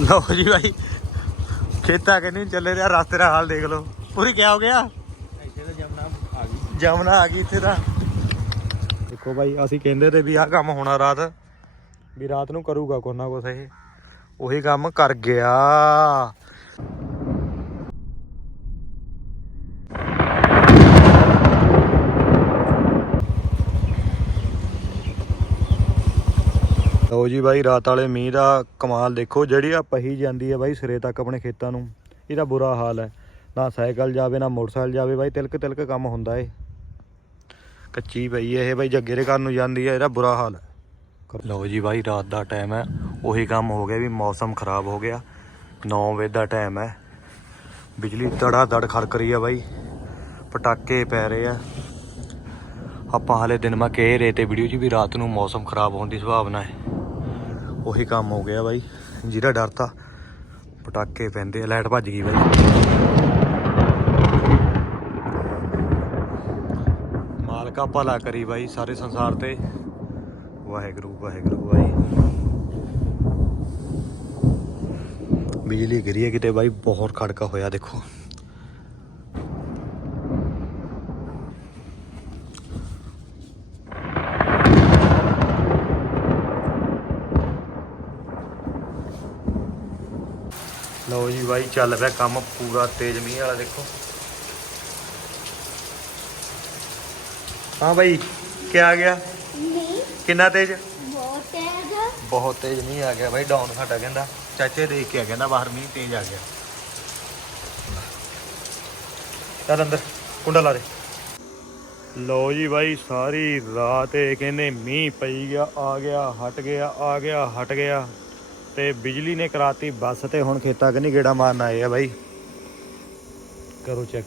ਲਓ ਜੀ ਭਾਈ ਖੇਤਾਂ ਕਿ ਨਹੀਂ ਚੱਲੇ ਰਿਹਾ ਰਸਤੇ ਦਾ ਹਾਲ ਦੇਖ ਲਓ। ਪੂਰੀ ਕਿਆ ਹੋ ਗਿਆ? ਇੱਥੇ ਤਾਂ ਜਮਨਾ ਆ ਗਈ। ਜਮਨਾ ਆ ਗਈ ਇੱਥੇ ਤਾਂ। ਦੇਖੋ ਭਾਈ ਅਸੀਂ ਕਹਿੰਦੇ ਤੇ ਵੀ ਆਹ ਕੰਮ ਹੋਣਾ ਰਾਤ। ਵੀ ਰਾਤ ਨੂੰ ਕਰੂਗਾ ਕੋਈ ਨਾ ਕੁਛ ਇਹ। ਉਹੀ ਕੰਮ ਕਰ ਗਿਆ। ਲਓ ਜੀ ਬਾਈ, ਰਾਤ ਵਾਲੇ ਮੀਂਹ ਦਾ ਕਮਾਲ ਦੇਖੋ, ਜਿਹੜੀ ਆ ਪਹੀ ਜਾਂਦੀ ਹੈ ਬਾਈ ਸਿਰੇ ਤੱਕ ਆਪਣੇ ਖੇਤਾਂ ਨੂੰ ਇਹਦਾ ਬੁਰਾ ਹਾਲ ਹੈ ਨਾ ਸਾਈਕਲ ਜਾਵੇ, ਨਾ ਮੋਟਰਸਾਈਕਲ ਜਾਵੇ ਬਾਈ, ਤਿਲਕ ਤਿਲਕ ਕੰਮ ਹੁੰਦਾ ਏ। ਕੱਚੀ ਪਈ ਇਹ ਬਾਈ, ਜੱਗੇ ਦੇ ਘਰ ਨੂੰ ਜਾਂਦੀ ਹੈ ਇਹਦਾ ਬੁਰਾ ਹਾਲ ਹੈ ਲਓ ਜੀ ਬਾਈ, ਰਾਤ ਦਾ ਟਾਈਮ ਹੈ ਉਹੀ ਕੰਮ ਹੋ ਗਿਆ ਵੀ ਮੌਸਮ ਖਰਾਬ ਹੋ ਗਿਆ 9 ਵਜੇ ਦਾ ਟਾਈਮ ਹੈ ਬਿਜਲੀ ਤੜਾ ਦੜ ਖੜਕ ਰਹੀ ਹੈ ਬਾਈ, ਪਟਾਕੇ ਪੈ ਰਹੇ ਆ। ਆਪਾਂ ਹਾਲੇ ਦਿਨ ਮਾ ਕਹਿ ਰਹੇ ਤੇ ਵੀਡੀਓ 'ਚ ਵੀ ਰਾਤ ਨੂੰ ਮੌਸਮ ਖਰਾਬ ਹੋਣ ਦੀ ਸੰਭਾਵਨਾ ਹੈ ਉਹੀ ਕੰਮ ਹੋ ਗਿਆ ਬਾਈ, ਜਿਹਦਾ ਡਰ ਤਾਂ ਪਟਾਕੇ ਪੈਂਦੇ ਆ, ਲਾਈਟ ਭੱਜ ਗਈ ਬਾਈ। ਮਾਲਕਾ ਭਲਾ ਕਰੀ ਬਾਈ ਸਾਰੇ ਸੰਸਾਰ ਤੇ। ਵਾਹਿਗੁਰੂ ਵਾਹਿਗੁਰੂ ਬਾਈ। ਬਿਜਲੀ ਗਿਰੀ ਹੈ ਕਿਤੇ ਬਾਈ, ਬਹੁਤ ਖੜਕਾ ਹੋਇਆ ਦੇਖੋ ਲਓ ਜੀ ਬਾਈ ਚੱਲ ਪਿਆ ਕੰਮ ਪੂਰਾ ਤੇਜ਼ ਮੀਂਹ ਵਾਲਾ ਦੇਖੋ। ਹਾਂ ਬਾਈ ਕੀ ਆ ਗਿਆ? ਨਹੀਂ ਕਿੰਨਾ ਤੇਜ਼? ਬਹੁਤ ਤੇਜ਼। ਬਹੁਤ ਤੇਜ਼ ਮੀਂਹ ਆ ਗਿਆ ਬਾਈ ਡਾਊਨ ਸਾਡਾ ਕਹਿੰਦਾ। ਚਾਚੇ ਦੇਖ ਕੇ ਆ ਕਹਿੰਦਾ ਬਾਹਰ ਮੀਂਹ ਤੇਜ਼ ਆ ਗਿਆ। ਚੱਲ ਅੰਦਰ ਕੁੰਡਾ ਲਾ ਦੇ। ਲਓ ਜੀ ਬਾਈ ਸਾਰੀ ਰਾਤ ਇਹ ਕਹਿੰਦੇ ਮੀਂਹ ਪਈ ਗਿਆ ਆ ਗਿਆ ਹਟ ਗਿਆ ਆ ਗਿਆ ਹਟ ਗਿਆ। ਤੇ ਬਿਜਲੀ ਨੇ ਕਰਾਤੀ ਬੱਸ ਤੇ ਹੁਣ ਖੇਤਾਂ ਕਨੀ ਗੇੜਾ ਮਾਰਨ ਆਏ ਆ ਬਾਈ। ਕਰੋ ਚੈੱਕ।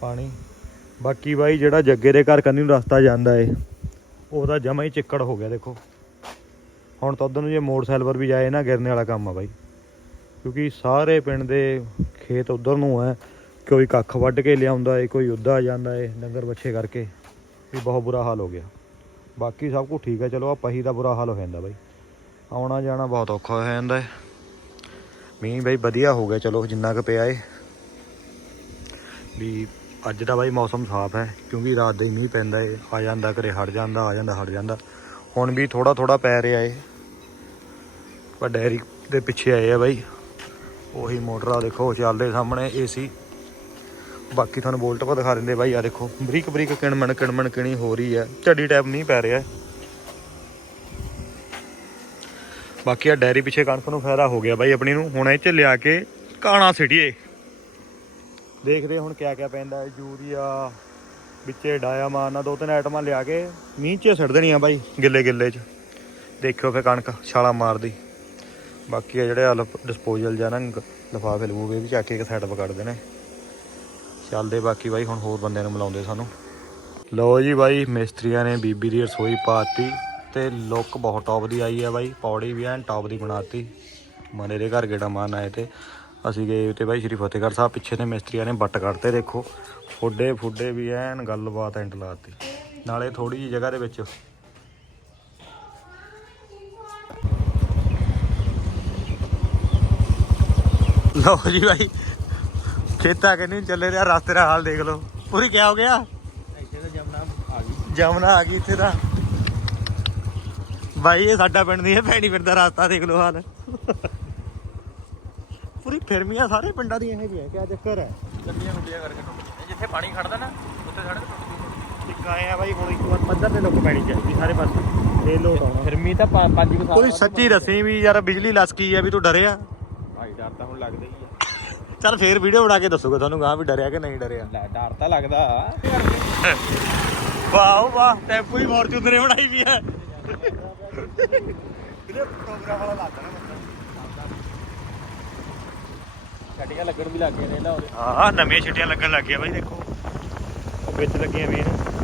ਪਾਣੀ। ਬਾਕੀ ਬਾਈ ਜਿਹੜਾ ਜੱਗੇ ਦੇ ਘਰ ਕੰਨੀ ਨੂੰ ਰਸਤਾ ਜਾਂਦਾ ਏ, ਉਹਦਾ ਜਮਾ ਹੀ ਚਿੱਕੜ ਹੋ ਗਿਆ ਦੇਖੋ। ਹੁਣ ਤਾਂ ਉਧਰ ਨੂੰ ਜੇ ਮੋਟਰਸਾਈਕਲ ਪਰ ਵੀ ਜਾਏ ਨਾ, ਗਿਰਨੇ ਵਾਲਾ ਕੰਮ ਆ ਬਾਈ। ਕਿਉਂਕਿ ਸਾਰੇ ਪਿੰਡ ਦੇ ਖੇਤ ਉਧਰ ਨੂੰ ਹੈ ਕੋਈ ਕੱਖ ਵੱਢ ਕੇ ਲਿਆਉਂਦਾ ਏ, ਕੋਈ ਉੱਦਾਂ ਜਾਂਦਾ ਏ, ਡੰਗਰ ਬੱਛੇ ਕਰਕੇ। ਵੀ ਬਹੁਤ ਬੁਰਾ ਹਾਲ ਹੋ ਗਿਆ। ਬਾਕੀ ਸਭ ਕੁਝ ਠੀਕ ਹੈ। ਚਲੋ ਆ ਪਹੀ ਦਾ ਬੁਰਾ ਹਾਲ ਹੋ ਜਾਂਦਾ ਬਾਈ। ਆਉਣਾ ਜਾਣਾ ਬਹੁਤ ਔਖਾ ਹੋ ਜਾਂਦਾ ਏ ਮੀਂਹ ਬਾਈ ਵਧੀਆ ਹੋ ਗਿਆ। ਚਲੋ ਜਿੰਨਾ ਕੁ ਪਿਆ ਏ। ਵੀ ਅੱਜ ਦਾ ਬਾਈ ਮੌਸਮ ਸਾਫ਼ ਹੈ। ਕਿਉਂਕਿ ਰਾਤ ਦੇ ਹੀ ਮੀਂਹ ਪੈਂਦਾ ਏ। ਆ ਜਾਂਦਾ ਘਰੇ ਹਟ ਜਾਂਦਾ, ਆ ਜਾਂਦਾ, ਹਟ ਜਾਂਦਾ। ਹੁਣ ਵੀ ਥੋੜਾ ਥੋੜਾ ਪੈ ਰਿਹਾ ਏ। ਪਰ ਡੈਰੀ ਦੇ ਪਿੱਛੇ ਆਏ ਆ ਬਾਈ। ਉਹੀ ਮੋਟਰਾਂ ਦੇਖੋ, ਚੱਲਦੇ ਸਾਹਮਣੇ ਏਸੀ ਬਾਕੀ ਤੁਹਾਨੂੰ ਵੋਲਟ ਪਾ ਦਿਖਾ ਦਿੰਦੇ ਬਾਈ ਆ ਦੇਖੋ। ਬਰੀਕ ਬਰੀਕ ਕਿਣਮਣ ਕਿਣਮਣ ਕਿਣੀ ਹੋ ਰਹੀ ਹੈ ਝੜੀ ਟੈਪ ਮੀਂਹ ਪੈ ਰਿਹਾ। ਬਾਕੀ ਆ ਡੈਰੀ ਪਿੱਛੇ ਕਣਕ ਨੂੰ ਫਾਇਦਾ ਹੋ ਗਿਆ ਬਾਈ ਆਪਣੀ ਨੂੰ। ਹੁਣ ਇਹ ਚ ਲਿਆ ਕੇ ਕਾਣਾ ਸਿਟੀਏ। ਦੇਖਦੇ ਹੁਣ ਕਿਆ ਕਿਆ ਪੈਂਦਾ ਹੈ। ਯੂਰੀਆ, ਵਿੱਚੇ ਡਾਇਆ ਮਾਰਨਾ ਦੋ ਤਿੰਨ ਆਈਟਮਾਂ ਲਿਆ ਕੇ ਮੀਂਹ 'ਚ ਸਿੱਟ ਦੇਣੀਆਂ ਬਾਈ ਗਿੱਲੇ ਗਿੱਲੇ 'ਚ। ਦੇਖਿਓ ਫੇ ਕਣਕ ਛਾਲਾ ਮਾਰਦੀ। ਬਾਕੀ ਆ ਜਿਹੜੇ ਆ ਡਿਸਪੋਜ਼ਲ ਜਾਂ ਨਾ ਲਫਾਫੇ ਲਵੂਗੇ ਵੀ ਚੱਕ ਕੇ ਇੱਕ ਸਾਈਡ 'ਤੇ ਕੱਢ ਦੇਣੇ। ਚੱਲਦੇ ਬਾਕੀ ਬਾਈ, ਹੁਣ ਹੋਰ ਬੰਦਿਆਂ ਨੂੰ ਮਿਲਾਉਂਦੇ ਸਾਨੂੰ। ਲਓ ਜੀ ਬਾਈ, ਮਿਸਤਰੀਆਂ ਨੇ ਬੀਬੀ ਦੀ ਰਸੋਈ ਪਾਤੀ ਤੇ ਲੁੱਕ ਬਹੁਤ ਟੌਪ ਦੀ ਆਈ ਹੈ ਬਾਈ। ਪੌੜੀ ਵੀ ਐਨ ਟੌਪ ਦੀ ਬਣਾਤੀ। ਮਨੇ ਦੇ ਘਰ ਗੇੜਾ ਮਾਰਨ ਆਏ ਤੇ ਅਸੀਂ ਗਏ ਤੇ ਬਾਈ ਸ਼੍ਰੀ ਫਤਿਹਗੜ੍ਹ ਸਾਹਿਬ, ਪਿੱਛੇ ਨੇ ਮਿਸਤਰੀਆਂ ਨੇ ਬੱਟ ਕੱਢਤੇ ਦੇਖੋ। ਫੁੱਡੇ ਫੁੱਡੇ ਵੀ ਐਨ ਗੱਲਬਾਤ ਐਂਡ ਲਾਤੀ। ਨਾਲੇ ਥੋੜੀ ਜੀ ਜਗ੍ਹਾ ਦੇ ਵਿੱਚ। ਲਓ ਜੀ ਬਾਈ ਖੇਤਾਂ ਕਿ ਨਹੀਂ ਚੱਲੇ ਰਿਹਾ ਰਸਤੇ ਦਾ ਹਾਲ ਦੇਖ ਲਓ। ਪੂਰੀ ਕਿਆ ਹੋ ਗਿਆ? ਇੱਥੇ ਤਾਂ ਜਮਨਾ ਆ ਗਈ। ਜਮਨਾ ਆ ਗਈ ਇੱਥੇ ਤਾਂ। ਬਾਈ ਇਹ ਸਾਡਾ ਪਿੰਡ ਦੀ ਹੈ ਭੈਣੀ ਫਿਰਦਾ ਰਸਤਾ ਦੇਖ ਲਓ ਹਾਲ। ਪੂਰੀ ਫਿਰਮੀਆਂ ਸਾਰੇ ਪਿੰਡਾਂ ਦੀਆਂ ਇਹ ਜਿਹੀਆਂ ਕਿਆ ਚੱਕਰ ਹੈ? ਲੰਬੀਆਂ ਗੁੱਡੀਆਂ ਕਰਕੇ ਟੁੱਟ ਜਿੱਥੇ ਪਾਣੀ ਖੜਦਾ ਨਾ ਉੱਥੇ ਸੜਕ ਟੁੱਟ ਇੱਕ ਆਏ ਆ ਬਾਈ ਹੁਣ ਇੱਕ ਵਾਰ ਪੱਧਰ ਤੇ ਲੁੱਕ ਪੈਣੀ ਚਾਹੀਦੀ ਸਾਰੇ ਪਾਸੇ। ਇਹ ਲੋਟ ਆਉਣਾ। ਫਿਰ ਮੀਂਹ ਤਾਂ ਪੰਜ ਕੁ ਸਾਲ ਪੂਰੀ ਸੱਚੀ ਦੱਸੀ ਵੀ ਯਾਰ ਬਿਜਲੀ ਲਸਕੀ ਆ ਵੀ ਤੂੰ ਡਰਿਆ? ਭਾਈ ਡਰ ਤਾਂ ਹੁਣ ਲੱਗਦਾ ਹੀ ਚੱਲ ਫੇਰ ਵੀਡੀਓ ਬਣਾ ਕੇ ਦੱਸੂਗਾ ਤੁਹਾਨੂੰ ਗਾਂ ਵੀ ਡਰਿਆ ਕਿ ਨਹੀਂ ਡਰਿਆ। ਲੈ ਡਰ ਤਾਂ ਲੱਗਦਾ। ਵਾਹ ਵਾਹ ਟੈਂਪੂ ਹੀ ਫੋਰਚੂਨਰ ਨੇ ਬਣਾਈ ਵੀ ਹੈ ਇਹਦੇ ਪ੍ਰੋਗਰਾਮ ਵਾਲਾ ਲੱਗਦਾ ਨਾ ਛੱਡੀਆਂ ਲੱਗਣ ਵੀ ਲੱਗ ਗਏ ਨੇ ਲਾਉਰੇ ਹਾਂ ਨਵੀਆਂ ਛੁੱਟੀਆਂ ਲੱਗਣ ਲੱਗ ਗਈਆਂ ਬਾਈ ਦੇਖੋ। ਵਿੱਚ ਲੱਗੀਆਂ ਵੀ ਨੇ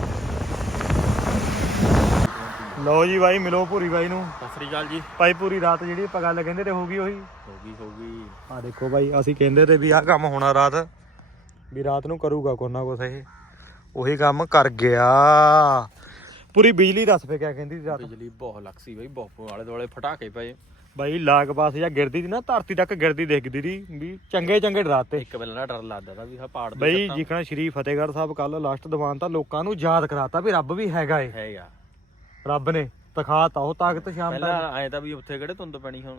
ਲਓ ਜੀ ਬਾਈ ਮਿਲੋ ਭੂਰੀ ਬਾਈ ਨੂੰ। ਸਤਿ ਸ੍ਰੀ ਅਕਾਲ ਜੀ। ਭਾਈ ਪੂਰੀ ਰਾਤ ਜਿਹੜੀ ਆਪਾਂ ਗੱਲ ਕਹਿੰਦੇ ਤੇ ਹੋ ਗਈ ਉਹੀ? ਹੋ ਗਈ ਹੋ ਗਈ। ਆ ਦੇਖੋ ਬਾਈ ਅਸੀਂ ਕਹਿੰਦੇ ਤੇ ਵੀ ਆਹ ਕੰਮ ਹੋਣਾ ਰਾਤ। ਵੀ ਰਾਤ ਨੂੰ ਕਰੂਗਾ ਕੋਈ ਨਾ ਕੁਛ ਇਹ। ਉਹੀ ਕੰਮ ਕਰ ਗਿਆ। ਪੂਰੀ ਬਿਜਲੀ ਦੱਸ ਫੇ ਕਿਆ ਕਹਿੰਦੀ ਸੀ ਰਾਤ? ਬਿਜਲੀ ਬਹੁਤ ਲੱਗ ਸੀ ਬਈ ਬਹੁਤ ਆਲੇ ਦੁਆਲੇ ਫਟਾਕੇ ਪਏ। ਬਾਈ ਲਾਗ ਪਾਸ ਜਾਂ ਗਿਰਦੀ ਦੀ ਨਾ ਧਰਤੀ ਤੱਕ ਗਿਰਦੀ ਦਿਖਦੀ ਦੀ ਵੀ ਚੰਗੇ ਚੰਗੇ ਡਰਾਤੇ। ਇੱਕ ਵੇਲੇ ਨਾ ਡਰ ਲੱਗਦਾ ਤਾ ਵੀ ਹਾਂ ਪਹਾੜ ਦੇ ਬਈ ਜਿਕਣਾ ਸ਼੍ਰੀ ਫਤਿਹਗੜ੍ਹ ਸਾਹਿਬ ਕੱਲ ਲਾਸਟ ਦੀਵਾਨ ਤਾਂ ਲੋਕਾਂ ਨੂੰ ਯਾਦ ਕਰਾਤਾ ਵੀ ਰੱਬ ਵੀ ਹੈਗਾ ਏ। ਹੈਗਾ। ਰੱਬ ਨੇ ਤਖਾਤਾ ਉਹ ਤਾਕਤ ਸ਼ਾਮ ਪਹਿਲਾਂ ਤੱਕ। ਆਏ ਤਾਂ ਵੀ ਉੱਥੇ ਕਿਹੜੇ ਧੁੰਦ ਪੈਣੀ ਹੁਣ?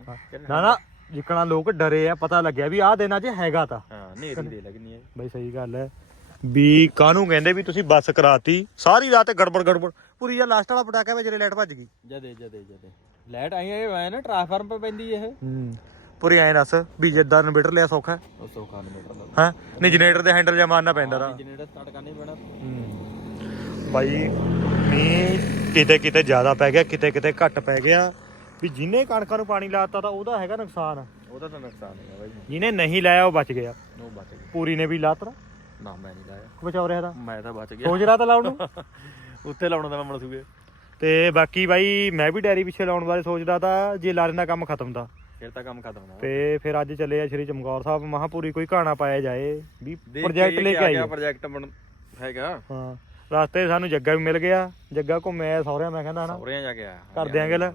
ਨਾ ਨਾ ਜਿਕਣਾ ਲੋਕ ਡਰੇ ਆ ਪਤਾ ਲੱਗਿਆ ਵੀ ਆਹ ਦਿਨਾਂ 'ਚ ਹੈਗਾ ਤਾਂ। ਹਾਂ ਨੇਰੀ ਦੇ ਲੱਗਣੀ ਹੈ ਬਈ ਸਹੀ ਗੱਲ ਹੈ ਵੀ ਕਾਹਨੂੰ ਕਹਿੰਦੇ ਵੀ ਤੁਸੀਂ ਬੱਸ ਕਰਾਤੀ ਸਾਰੀ ਰਾਤ ਗੜਬੜ ਗੜਬੜ। ਪੂਰੀ ਜਾਂ ਲਾਸਟ ਵਾਲਾ ਪਟਾਕਾ ਵਿੱਚ ਲਾਈਟ ਭੱਜ ਗਈ। ਜਦੇ ਜਦੇ ਜਦੇ। ਲਾਈਟ ਆਈ ਆਇਆ ਨਾ ਟ੍ਰਾਂਸਫਾਰਮ ਪੇ ਪੈਂਦੀ ਇਹ। ਹੂੰ। ਪੂਰੀ ਐਂ ਦੱਸ ਵੀ ਜਿੱਦਾਂ ਇਨਵੇਟਰ ਲਿਆ ਸੌਖਾ। ਉਹ 191 ਮੀਟਰ ਦਾ ਹਾਂ? ਨਹੀਂ ਜਨਰੇਟਰ ਦੇ ਹੈਂਡਲ ਜਾਂ ਮਾਰਨਾ ਪੈਂਦਾ ਰਾ ਜਨਰੇਟਰ ਸਟਾਰਟ ਕਰਨੀ ਪੈਣਾ। ਬਾਈ ਮੀਂਹ ਕਿਤੇ ਕਿਤੇ ਜ਼ਿਆਦਾ ਪੈ ਗਿਆ ਕਿਤੇ ਕਿਤੇ ਘੱਟ ਪੈ ਗਿਆ। ਵੀ ਜਿਹਨੇ ਕਣਕਾਂ ਨੂੰ ਪਾਣੀ ਲਾਤਾ ਤਾਂ ਉਹਦਾ ਹੈਗਾ ਨੁਕਸਾਨ। ਉਹਦਾ ਤਾਂ ਨੁਕਸਾਨ ਹੈ ਬਾਈ। ਜਿਹਨੇ ਨਹੀਂ ਲਾਇਆ ਉਹ ਬਚ ਗਿਆ। ਉਹ ਬਚ ਗਿਆ। ਪੂਰੀ ਨੇ ਵੀ ਲਾਤਾ ਨਾ? ਮੈਂ ਨਹੀਂ ਲਾਇਆ। ਬਚਾਉ ਰਿਹਾ ਤਾਂ। ਮੈਂ ਤਾਂ ਬਚ ਗਿਆ। ਸੋਚ ਰਿਹਾ ਤਾਂ ਲਾਉਣ ਨੂੰ। ਉੱਥੇ ਲਾਉਣਾ ਤਾਂ ਮੈਂ ਮਨਸੂਬੇ ਤੇ ਬਾਕੀ ਬਾਈ ਮੈਂ ਵੀ ਡੈਰੀ ਪਿੱਛੇ ਲਾਉਣ ਬਾਰੇ ਸੋਚਦਾ ਤਾਂ ਜੇ ਲਾਰੇ ਦਾ ਕੰਮ ਖਤਮ ਦਾ ਫਿਰ ਤਾਂ ਕੰਮ ਖਤਮ ਨਾ ਤੇ ਫਿਰ ਅੱਜ ਚੱਲੇ ਆ ਸ਼੍ਰੀ ਚਮਕੌਰ ਸਾਹਿਬ। ਮਹਾਪੂਰੀ ਕੋਈ ਕਹਾਣਾ ਪਾਇਆ ਜਾਏ ਵੀ ਪ੍ਰੋਜੈਕਟ ਲੈ ਕੇ ਆਈਏ। ਪ੍ਰੋਜੈਕਟ ਬਣ ਹੈਗਾ। ਹਾਂ। ਰਸਤੇ 'ਚ ਸਾਨੂੰ ਜੱਗਾ ਵੀ ਮਿਲ ਗਿਆ ਜੱਗਾ ਘੁੰਮਿਆ ਸਹੁਰਿਆਂ ਮੈਂ ਕਹਿੰਦਾ ਹਨਾ। ਸੌਰਿਆਂ ਜਾ ਕੇ ਆਇਆ ਕਰ ਦਿਆਂਗੇ ਲੈ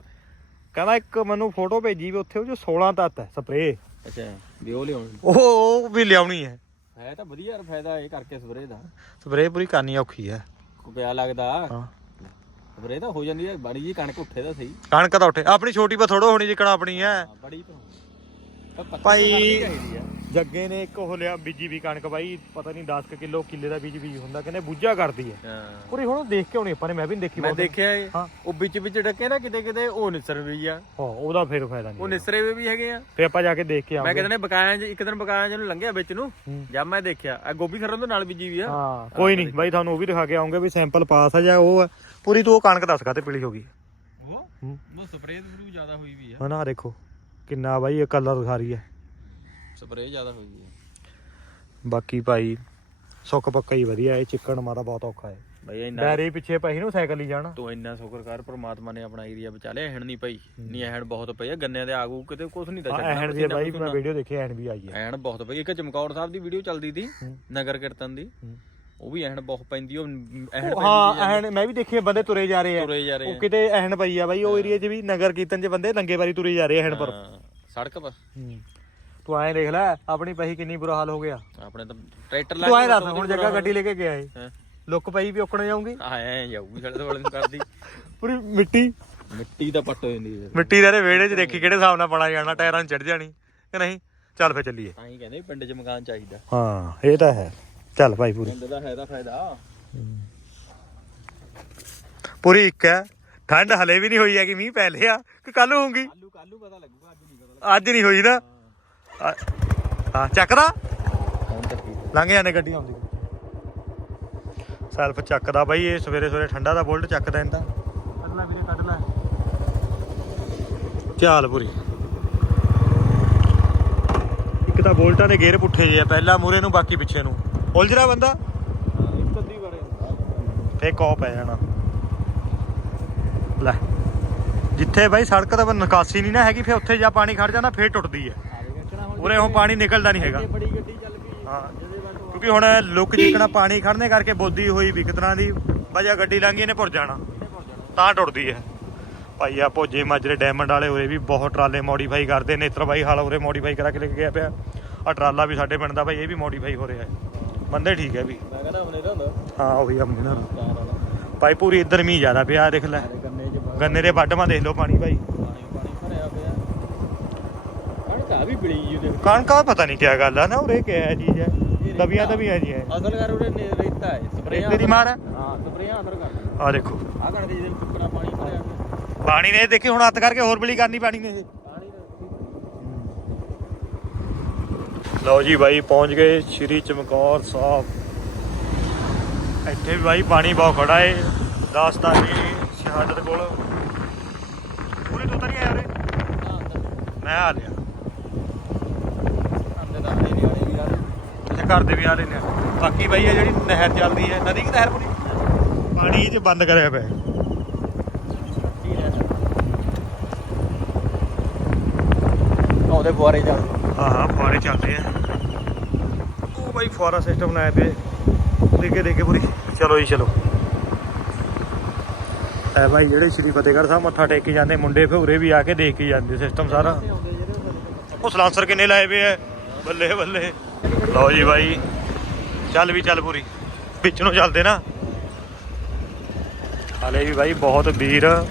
ਕਹਿੰਦਾ ਇੱਕ ਮੈਨੂੰ ਫੋਟੋ ਭੇਜੀ ਵੀ ਉੱਥੇ ਉਹ ਜੋ 16 ਤੱਤ ਹੈ ਸਪਰੇ ਅੱਛਾ ਵੀ ਉਹ ਲਿਆਉਣੀ। ਉਹ ਉਹ ਵੀ ਲਿਆਉਣੀ ਹੈ। ਹੈ ਤਾਂ ਵਧੀਆ ਫਾਇਦਾ ਇਹ ਕਰਕੇ ਸਪਰੇ ਦਾ। ਸਪਰੇ ਪੂਰੀ ਕਰਨੀ ਔਖੀ ਹੈ। ਪਿਆ ਲੱਗਦਾ। ਹਾਂ। ਸਪਰੇ ਤਾਂ ਹੋ ਜਾਂਦੀ ਹੈ ਬੜੀ ਜੀ ਕਣਕ ਉੱਠੇ ਤਾਂ ਸਹੀ। ਕਣਕ ਤਾਂ ਉੱਠੇ ਆਪਣੀ ਛੋਟੀ ਪਰ ਥੋੜੋ ਹੋਣੀ ਜਿਕਣਾ ਆਪਣੀ ਹੈ। ਬੜੀ ਤਾਂ ਭਾਈ- ਜੱਗੇ ਨੇ ਇੱਕ ਉਹ ਲਿਆ ਬੀਜੀ ਵੀ ਕਣਕ ਬਾਈ ਪਤਾ ਨਹੀਂ 10 ਕਿਲੋ ਕਿੱਲੇ ਦਾ ਬੀਜ ਬੀਜ ਹੁੰਦਾ ਕਹਿੰਦੇ ਬੁੱਝਾ ਕਰਦੀ ਹੈ। ਹਾਂ। ਪੂਰੀ ਹੁਣ ਉਹ ਦੇਖ ਕੇ ਆਉਣੀ ਆਪਾਂ ਨੇ ਮੈਂ ਵੀ ਨੀ ਦੇਖੀ ਮੈਂ ਬਹੁਤ। ਦੇਖਿਆ ਇਹ। ਹਾਂ। ਉਹ ਵਿੱਚ ਵਿੱਚ ਡੱਕੇ ਨਾ ਕਿਤੇ ਕਿਤੇ ਉਹ ਨਿਸਰ ਵੀ ਆ। ਹਾਂ ਉਹਦਾ ਫਿਰ ਫਾਇਦਾ ਉਹ ਨਹੀਂ ਨਿਸਰੇ ਵੀ ਵੀ ਹੈਗੇ ਆ। ਫੇ ਆਪਾਂ ਜਾ ਕੇ ਦੇਖ ਕੇ ਮੈਂ ਆਵਾਂਗੇ। ਕਿਤੇ ਨੇ ਬਕਾਇਆ ਚ ਇੱਕ ਦਿਨ ਬਕਾਇਆ ਜਿਹਨੂੰ ਲੰਘਿਆ ਵਿੱਚ ਨੂੰ ਹੂੰ। ਜਦ ਮੈਂ ਦੇਖਿਆ। ਆ ਗੋਭੀ ਖਰਨ ਦੇ ਨਾਲ ਬੀਜੀ ਵੀ ਆ। ਹਾਂ ਕੋਈ ਨਹੀਂ ਬਾਈ ਤੁਹਾਨੂੰ ਉਹ ਵੀ ਦਿਖਾ ਕੇ ਆਉਂਗੇ ਵੀ ਸੈਂਪਲ ਪਾਸ ਆ ਜਾਂ ਉਹ ਆ। ਪੂਰੀ ਤੂੰ ਉਹ ਕਣਕ ਦੱਸ ਕਾ ਤੇ ਪੀਲੀ ਹੋ ਗਈ? ਉਹ? ਹੂੰ। ਉਹ ਸਪਰੇਅ ਥਰੂ ਜ਼ਿਆਦਾ ਹੋਈ ਵੀ ਆ। ਹਨਾ ਆਹ ਦੇਖੋ ਕਿੰਨਾ ਬਾਈ ਇਹ ਕਲਰ ਦਿਖਾ ਰਹੀ ਹੈ ਸਪਰੇਅ ਜ਼ਿਆਦਾ ਹੋਈ ਆ ਬਾਕੀ ਭਾਈ ਸੁੱਕ ਪੱਕਾ ਹੀ ਵਧੀਆ ਹੈ ਚਿੱਕਣ ਮਾਰਾ ਬਹੁਤ ਔਖਾ ਹੈ। ਬਈ ਇੰਨਾ ਡੈਰੀ ਪਿੱਛੇ ਪਈ ਨੂੰ ਸਾਈਕਲ ਹੀ ਜਾਣਾ। ਤੂੰ ਇੰਨਾ ਸ਼ੁਕਰ ਕਰ ਪ੍ਰਮਾਤਮਾ ਨੇ ਆਪਣਾ ਏਰੀਆ ਬਚਾ ਲਿਆ ਐਹਣ ਨਹੀਂ ਪਈ। ਨਹੀਂ ਐਹਣ ਬਹੁਤ ਪਈ ਆ ਗੰਨਿਆਂ ਦੇ ਆਗੂ ਕਿਤੇ ਕੁਝ ਨਹੀਂ ਤਾਂ ਹਾਂ ਦੀ ਬਾਈ ਮੈਂ ਵੀਡੀਓ ਦੇਖੀ ਐਂਡ ਵੀ ਆਈ ਹੈ। ਐਹਣ ਬਹੁਤ ਪਈ ਇੱਕ ਚਮਕੌਰ ਸਾਹਿਬ ਦੀ ਵੀਡੀਓ ਚੱਲਦੀ ਸੀ ਹੂੰ। ਨਗਰ ਕੀਰਤਨ ਦੀ। ਹੂੰ। ਉਹ ਵੀ ਐਹਣ ਬਹੁਤ ਪੈਂਦੀ ਉਹ ਉਹ ਹਾਂ ਐਂਡ ਮੈਂ ਵੀ ਦੇਖੀ ਆ ਬੰਦੇ ਤੁਰੇ ਜਾ ਰਹੇ ਆ। ਤੁਰੇ ਜਾ ਰਹੇ ਉਹ ਕਿਤੇ ਐਂਡ ਪਈ ਆ ਬਾਈ ਉਹ ਏਰੀਆ 'ਚ ਵੀ ਨਗਰ ਕੀਰਤਨ 'ਚ ਬੰਦੇ ਲੰਗੇ ਵਾਰੀ ਤੁਰੇ ਜਾ ਰਹੇ ਆ ਪਰ। ਹਾਂ, ਸੜਕ ਪਰ। ਹੂੰ। ਤੂੰ ਐਂ ਦੇਖ ਲੈ ਆਪਣੀ ਪਹੀ ਕਿੰਨੀ ਬੁਰਾ ਹਾਲ ਹੋ ਗਿਆ। ਆਪਣੇ ਤਾਂ ਟਰੈਕਟਰ ਤੂੰ ਐਂ ਦੱਸ ਹੁਣ ਜੱਗਾ ਗੱਡੀ ਲੈ ਕੇ ਗਿਆ ਏ। ਹਾਂ? ਲੁੱਕ ਪਈ ਵੀ ਉੱਕਣ ਜਾਊਂਗੀ। ਆਏ ਜਾਊਗੀ ਸਾਡੇ ਵਾਲੇ ਨੂੰ ਕਰਦੀ। ਪੂਰੀ ਮਿੱਟੀ। ਮਿੱਟੀ ਦਾ ਪੱਟ ਹੋ ਜਾਂਦੀ ਹੈ। ਮਿੱਟੀ ਦੇ ਵਿਹੜੇ 'ਚ ਦੇਖੀ ਕਿਹੜੇ ਹਿਸਾਬ ਨਾਲ ਪਾਣਾ ਜਾਣਾ ਟਾਇਰਾਂ 'ਚ ਚੜ ਜਾਣੀ ਕਿ ਨਹੀਂ? ਚੱਲ ਫੇ ਚੱਲੀਏ। ਤਾਂ ਹੀ ਕਹਿੰਦੇ ਪਿੰਡ 'ਚ ਮਕਾਨ ਚਾਹੀਦਾ। ਹਾਂ ਇਹ ਤਾਂ ਹੈ। ਚੱਲ ਭਾਈ ਪੂਰੀ। ਪਿੰਡ ਦਾ ਹੈ ਫਾਇਦਾ। ਪੂਰੀ ਇੱਕ ਹੈ। ਠੰਡ ਹਲੇ ਵੀ ਨਹੀਂ ਹੋਈ ਹੈਗੀ ਮੀਂਹ ਪੈ ਲਿਆ ਕਿ ਕੱਲ ਹੋਊਗੀ? ਕੱਲੂ ਕੱਲੂ ਪਤਾ ਲੱਗੂਗਾ ਅੱਜ ਨਹੀਂ ਪਤਾ ਅੱਜ ਨਹੀਂ ਹੋਈ ਨਾ? ਆ- ਹਾਂ ਚੱਕਦਾ? ਲੰਘ ਜਾਂਦੇ ਗੱਡੀ ਆਉਂਦੀ। ਸੈਲਫ ਚੱਕਦਾ ਬਾਈ ਇਹ ਸਵੇਰੇ ਸਵੇਰੇ ਠੰਡਾ ਦਾ ਬੁਲਟ ਚੱਕਦਾ ਇਹਦਾ ਕੱਢ ਲੈ ਵੀਰੇ ਕੱਢ ਲੈ। ਚੱਲ ਪੂਰੀ। ਇੱਕ ਤਾਂ ਬੋਲਟਾਂ ਦੇ ਗੇਅਰ ਪੁੱਠੇ ਜੇ ਆ ਪਹਿਲਾ ਮੂਰੇ ਨੂੰ ਬਾਕੀ ਪਿੱਛੇ ਨੂੰ। ਉਲਝਰਾ ਬੰਦਾ? ਇੱਕ ਅੱਧੀ ਵਾਰੇ ਹੁੰਦਾ। ਫੇ ਕੌ ਪੈ ਜਾਣਾ। ਲੈ ਜਿੱਥੇ ਬਾਈ ਸੜਕ ਦਾ ਨਿਕਾਸੀ ਨਹੀਂ ਨਾ ਹੈਗੀ ਫੇ ਉੱਥੇ ਜਾ ਪਾਣੀ ਖੜ ਜਾਂਦਾ ਫੇਰ ਟੁੱਟਦੀ ਹੈ ਉਰੇ ਉਹ ਪਾਣੀ ਨਿਕਲਦਾ ਨਹੀਂ ਹੈਗਾ। ਬੜੀ ਗੱਡੀ ਚੱਲ ਪਈ ਹਾਂ। ਜਿਹਦੇ ਬਾਅਦ ਉਹ ਕਿਉਂਕਿ ਹੁਣ ਲੁੱਕ ਜਿਕਣਾ ਪਾਣੀ ਖੜਨੇ ਕਰਕੇ ਬੋਦੀ ਹੋਈ ਵੀ ਦੀ ਵਜਾ ਗੱਡੀ ਲੰਘੀ ਇਹਨੇ ਭੁਰ ਜਾਣਾ। ਤਾਂ ਟੁੱਟਦੀ ਹੈ। ਭਾਈ ਆ ਭੋਜੇ ਮਾਜਰੇ ਡਾਇਮੰਡ ਵਾਲੇ ਉਰੇ ਵੀ ਬਹੁਤ ਟਰਾਲੇ ਮੋਡੀਫਾਈ ਕਰਦੇ ਨੇਤਰ ਬਾਈ ਹਾਲ ਉਰੇ ਮੋਡੀਫਾਈ ਕਰਾ ਕੇ ਲੈ ਕੇ ਗਿਆ ਪਿਆ। ਆ ਟਰਾਲਾ ਵੀ ਸਾਡੇ ਪਿੰਡ ਦਾ ਭਾਈ ਇਹ ਵੀ ਮੋਡੀਫਾਈ ਹੋ ਰਿਹਾ ਹੈ। ਬੰਦੇ ਠੀਕ ਹੈ ਵੀ। ਮੈਂ ਕਹਿੰਦਾ ਹੁਣੇ ਹੁੰਦਾ। ਹਾਂ ਉਹੀ ਆਪਣੇ ਨਾਲ ਭਾਈ ਪੂਰੀ ਇੱਧਰ ਮੀਂਹ ਜ਼ਿਆਦਾ ਪਿਆ ਦੇਖ ਲੈ। ਗੰਨੇ ਦੇ ਵੱਢਵਾਂ ਦੇਖ ਲਓ ਪਾਣੀ ਭਾਈ ਪਾਣੀ ਪਾਣੀ ਭਰਿਆ ਪਿਆ ਕਣਕ ਆ ਵੀ ਬੜੀ ਜੀ ਦੇਖ ਕਣਕਾਂ ਪਤਾ ਨਹੀਂ ਕੀ ਗੱਲ ਆ ਨਾ ਉਰੇ ਕੀ ਹੈ ਚੀਜ਼ ਹੈ। ਦਬੀਆਂ ਦਬੀਆਂ ਜੀ ਹੈ। ਅਸਲ ਕਰ ਉਰੇ ਨੇ ਰੇਤਾ ਹੈ ਸਪਰੇਆਂ ਰੇਤੇ ਦੀ ਮਾਰ ਹੈ? ਹਾਂ ਸਪਰੇਆਂ ਅਸਰ ਕਰ ਆ ਦੇਖੋ। ਆ ਕਣਕ ਜਿਹਦੇ ਵਿੱਚ ਕਿੰਨਾ ਪਾਣੀ ਭਰਿਆ ਪਾਣੀ ਨੇ ਦੇਖੀ ਹੁਣ ਹੱਥ ਕਰਕੇ ਹੋਰ ਬਲੀ ਕਰਨੀ ਪਾਣੀ ਨੇ ਇਹ। ਦਾ ਲਓ ਜੀ ਬਾਈ ਪਹੁੰਚ ਗਏ ਸ਼੍ਰੀ ਚਮਕੌਰ ਸਾਹਿਬ। ਇੱਥੇ ਵੀ ਬਾਈ ਪਾਣੀ ਬਹੁਤ ਖੜਾ ਏ। ਦਾਸਤਾਨੀ ਸ਼ਹਾਦਤ ਕੋਲ। ਪੂਰੀ ਤੋਂ ਤਾਂ ਨਹੀਂ ਆਇਆ ਉਰੇ। ਮੈਂ ਆ ਲਿਆ ਅੰਦੇ ਦਾ ਹੈ ਨਹੀਂ ਵਾਲੇ ਵੀ ਯਾਰ ਅੱਛਾ ਘਰ ਦੇ ਵੀ ਆ ਬਾਕੀ ਬਾਈ ਇਹ ਜਿਹੜੀ ਨਹਿਰ ਚੱਲਦੀ ਹੈ ਨਦੀ ਕਿ ਨਹਿਰ ਪੂਰੀ? ਪਾਣੀ ਇਹ 'ਚ ਬੰਦ ਕਰਿਆ ਪਿਆ। ਉਹਦੇ ਬੁਆਰੇ ਚੱਲ। ਹਾਂ ਹਾਂ ਫੁਆਰੇ ਚੱਲਦੇ ਆ। ਉਹ ਬਾਈ ਫੁਆਰਾ ਸਿਸਟਮ ਬਣਾਇਆ ਪਿਆ। ਦੇਖੇ ਦੇਖੇ ਪੂਰੀ। ਚਲੋ ਜੀ ਚਲੋ। ਹੈ ਭਾਈ ਜਿਹੜੇ ਸ਼੍ਰੀ ਫਤਿਹਗੜ੍ਹ ਸਾਹਿਬ ਮੱਥਾ ਟੇਕ ਕੇ ਜਾਂਦੇ ਮੁੰਡੇ ਫੇਉਰੇ ਵੀ ਆ ਕੇ ਦੇਖ ਕੇ ਜਾਂਦੇ ਸਿਸਟਮ ਸਾਰਾ। ਉਹ ਸਲਾਂਸਰ ਕਿੰਨੇ ਲਾਏ ਵੇ ਐ ਬੱਲੇ ਬੱਲੇ। ਲਓ ਜੀ ਬਾਈ ਚੱਲ ਵੀ ਚੱਲ ਪੂਰੀ। ਵਿੱਚ ਨੂੰ ਚੱਲਦੇ ਨਾ। ਹਾਲੇ ਵੀ ਬਾਈ ਬਹੁਤ ਵੀਰ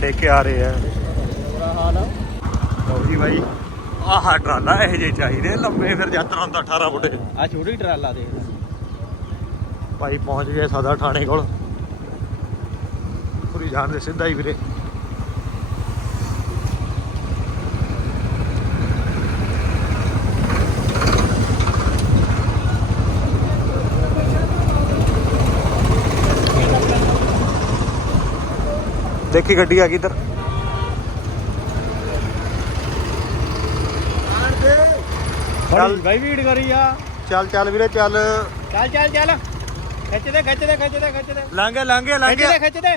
ਟੇਕ ਕੇ ਆ ਰਹੇ ਆ। ਲਓ ਜੀ ਬਾਈ ਆਹ ਟਰਾਲਾ ਇਹ ਜੇ ਚਾਹੀਦੇ ਲੰਬੇ ਫਿਰ ਯਾਤਰਾ ਹੁੰਦਾ 18 ਫੁੱਟ। ਆ ਛੋਟੀ ਟਰਾਲਾ ਦੇਖ ਲੈ। ਭਾਈ ਪਹੁੰਚ ਗਏ ਸਦਾ ਥਾਣੇ ਕੋਲ। ਪੂਰੀ ਜਾਣ ਦੇ ਸਿੱਧਾ ਹੀ ਵੀਰੇ। ਦੇਖੀ ਗੱਡੀ ਆ ਗਈ ਇੱਧਰ। ਚੱਲ। ਬਾਈ ਵੀੜ ਕਰੀ ਆ। ਚੱਲ ਚੱਲ ਵੀਰੇ ਚੱਲ। ਚੱਲ ਚੱਲ ਚੱਲ। ਖਿੱਚ ਦੇ ਖਿੱਚ ਦੇ ਖਿੱਚ ਦੇ ਖਿੱਚ ਦੇ ਲਾਂਗੇ ਲਾਂਗੇ ਖਿੱਚ ਖਿੱਚ ਦੇ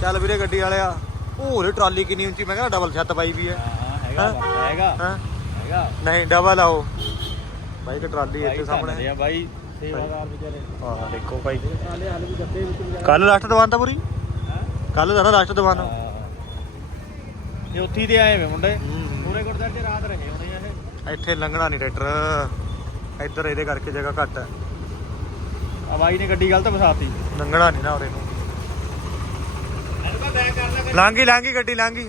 ਚੱਲ ਵੀਰੇ ਗੱਡੀ ਵਾਲਿਆ। ਉਹ ਟਰਾਲੀ ਕਿੰਨੀ ਉੱਚੀ। ਮੈਂ ਕਹਿੰਦਾ ਡਬਲ ਛੱਤ ਪਾਈ ਵੀ ਹੈ। ਹਾਂ ਹੈਗਾ? ਹੈਗਾ। ਹਾਂ? ਹੈਗਾ। ਨਹੀਂ ਡਬਲ ਆਓ ਬਾਈ ਕਿ ਟਰਾਲੀ ਇੱਥੇ ਸਾਹਮਣੇ। ਆ ਬਾਈ। ਸੇਵਾਦਾਰ ਵਿਚਾਰੇ। ਹਾਂ ਦੇਖੋ ਭਾਈ ਕੱਲ ਦੁਕਾਨ ਤਾਂ ਪੂਰੀ? ਕੱਲ ਦਾ ਲਾਸਟ ਦੁਕਾਨ। ਇਹ ਉੱਥੇ ਹੀ ਦੇ ਆਏ ਵੇ ਮੁੰਡੇ। ਪੂਰੇ ਗੁਰਦਾਰ ਤੇ ਰਾਤ ਰਹੇ ਹੋਣੇ ਆ ਇਹ। ਇੱਥੇ ਲੰਘਣਾ ਨਹੀਂ ਟਰੈਕਟਰ। ਇੱਧਰ ਇਹਦੇ ਕਰਕੇ ਜਗ੍ਹਾ ਘੱਟ ਹੈ। ਆ ਬਾਈ ਨੇ ਗੱਡੀ ਗਲਤ ਫਸਾਤੀ। ਲੰਘਣਾ ਨਹੀਂ ਨਾ ਉਰੇ ਨੂੰ। ਲਾਂਗੀ ਲਾਂਗੀ ਗੱਡੀ ਲਾਂਗੀ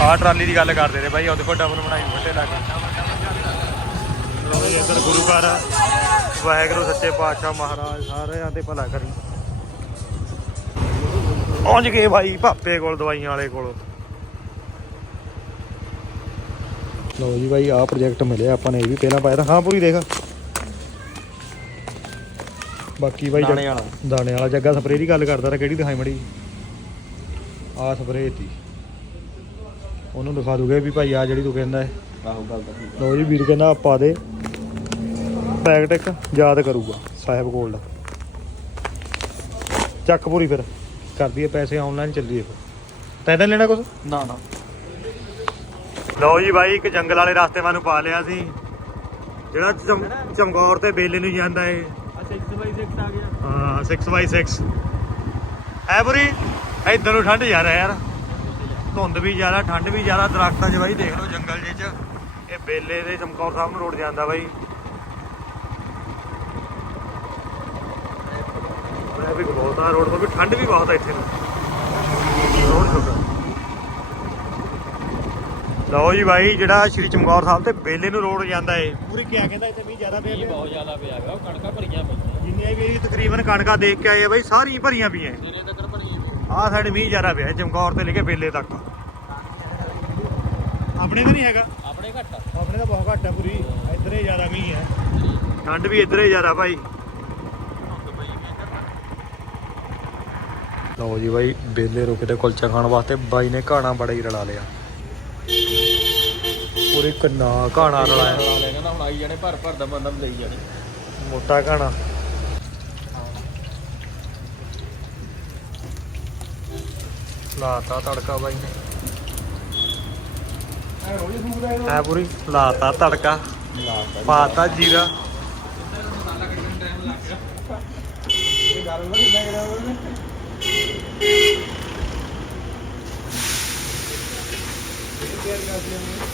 ਆਹ ਟਰਾਲੀ ਦੀ ਗੱਲ ਕਰਦੇ ਨੇ ਬਾਈ ਉਹਦੇ ਕੋਲ ਡਬਲ ਬਣਾਈ ਵੱਟੇ ਲਾ ਕੇ। ਇੱਧਰ ਗੁਰੂ ਘਰ ਆ। ਵਾਹਿਗੁਰੂ ਸੱਚੇ ਪਾਤਸ਼ਾਹ ਮਹਾਰਾਜ ਸਾਰਿਆਂ ਤੇ ਭਲਾ ਕਰੀ। ਪਹੁੰਚ ਗਏ ਭਾਈ ਭਾਪੇ ਕੋਲ ਦਵਾਈਆਂ ਵਾਲੇ ਕੋਲ। ਲਓ ਜੀ ਭਾਈ ਆਹ ਪ੍ਰੋਜੈਕਟ ਮਿਲਿਆ ਆਪਾਂ ਨੇ ਇਹ ਵੀ ਪਹਿਲਾਂ ਪਾਇਆ ਤਾਂ। ਹਾਂ ਪੂਰੀ ਦੇਖ। ਬਾਕੀ ਭਾਈ ਦਾਣੇ ਵਾਲਾ। ਦਾਣੇ ਵਾਲਾ ਜੱਗਾ ਸਪਰੇਅ ਦੀ ਗੱਲ ਕਰਦਾ ਤਾਂ ਕਿਹੜੀ ਦਿਖਾਈ ਮੜੀ ਆ ਸਪਰੇਅ ਤੀ ਉਹਨੂੰ ਦਿਖਾ ਦੂਗੇ ਵੀ ਭਾਈ ਆ ਜਿਹੜੀ ਤੂੰ ਕਹਿੰਦਾ ਹੈ। ਆਹੋ ਗੱਲ ਤਾਂ ਠੀਕ ਲਓ ਜੀ ਵੀਰ ਕਹਿੰਦਾ ਪਾ ਦੇ ਪੈਕਟ ਇੱਕ ਯਾਦ ਕਰੂਗਾ ਸਾਹਿਬ ਕੋਲ। ਦਾ ਚੱਕ ਪੂਰੀ ਫਿਰ। ਕਰ ਦਈਏ ਪੈਸੇ ਆਨਲਾਈਨ ਚੱਲੀਏ ਫਿਰ। ਤੈਂ ਤਾਂ ਲੈਣਾ ਕੁਝ ਨਾ ਨਾ। ਲਓ ਜੀ ਬਾਈ ਇੱਕ ਜੰਗਲ ਵਾਲੇ ਰਸਤੇ ਮੈਨੂੰ ਪਾ ਲਿਆ ਸੀ। ਜਿਹੜਾ ਚਮ- ਚਮਕੌਰ ਤੇ ਬੇਲੇ ਨੂੰ ਜਾਂਦਾ ਏ। ਆ 6 ਬਾਈ 6 ਆ ਗਿਆ ਹਾਂ 6x6 ਐ ਬੁਰੀ ਇਧਰ ਨੂੰ ਠੰਡ ਜ਼ਿਆਦਾ ਯਾਰ। ਧੁੰਦ ਵੀ ਜ਼ਿਆਦਾ ਠੰਡ ਵੀ ਜ਼ਿਆਦਾ ਦਰਖਤਾਂ 'ਚ ਬਾਈ ਦੇਖ ਲਓ ਜੰਗਲ ਜੇ 'ਚ। ਇਹ ਬੇਲੇ ਦੇ ਚਮਕੌਰ ਸਾਹਿਬ ਨੂੰ ਰੋਡ ਜਾਂਦਾ ਬਾਈ। ਟ੍ਰੈਫਿਕ ਬਹੁਤ ਆ ਰੋਡ 'ਤੇ ਵੀ ਠੰਡ ਵੀ ਬਹੁਤ ਆ ਇੱਥੇ। ਨੂੰ ਰੋਡ ਛੋਟਾ ਲਓ ਜੀ ਬਾਈ ਜਿਹੜਾ ਸ਼੍ਰੀ ਚਮਕੌਰ ਸਾਹਿਬ ਤੇ ਬੇਲੇ ਨੂੰ ਰੋਡ ਜਾਂਦਾ ਏ। ਪੂਰੀ ਕਿਆ ਕਹਿੰਦਾ ਇੱਥੇ ਮੀਂਹ ਜ਼ਿਆਦਾ ਪਿਆ ਬਹੁਤ ਜ਼ਿਆਦਾ ਪਿਆ ਗਾ ਉਹ ਕਣਕਾਂ ਭਰੀਆਂ ਪਈਆਂ ਜਿੰਨੀਆਂ ਵੀ ਤਕਰੀਬਨ ਕਣਕਾਂ ਦੇਖ ਕੇ ਆਏ ਆ ਬਾਈ ਸਾਰੀਆਂ ਭਰੀਆਂ ਪਈਆਂ ਤੇਰੇ ਤੱਕ ਭਰੀਆਂ ਆਹ ਸਾਡੇ ਮੀਂਹ ਜ਼ਿਆਦਾ ਪਿਆ ਚਮਕੌਰ ਤੇ ਲੈ ਕੇ ਬੇਲੇ ਤੱਕ। ਆਪਣੇ ਤਾਂ ਨਹੀਂ ਹੈਗਾ। ਆਪਣੇ ਘੱਟ ਆ। ਆਪਣੇ ਤਾਂ ਬਹੁਤ ਘੱਟ ਹੈ ਪੂਰੀ ਇੱਧਰ ਜ਼ਿਆਦਾ ਮੀਂਹ ਹੈ ਠੰਡ ਵੀ ਇੱਧਰ ਜ਼ਿਆਦਾ ਭਾਈ। ਲਓ ਜੀ ਬਾਈ ਬੇਲੇ ਰੁਕੇ ਤੇ ਕੁਲਚਾ ਖਾਣ ਵਾਸਤੇ ਬਾਈ ਨੇ ਘਾਣਾ ਬੜਾ ਹੀ ਰਲਾ ਲਿਆ। ਪੂਰੇ ਕੰਨਾ ਘਾਣਾ ਰਲਾਇਆ ਕਹਿੰਦਾ ਹੁਣ ਆਈ ਜਾਣੇ ਭਰ ਭਰ ਦਾ ਬੰਦਮ ਲਈ ਜਾਣੇ। ਮੋਟਾ ਘਾਣਾ। ਲਾਤਾ ਤੜਕਾ ਬਾਈ ਨੇ। ਹੈ ਪੂਰੀ ਲਾਤਾ ਤੜਕਾ। ਪਾਤਾ ਜੀਰਾ। quero gasolina.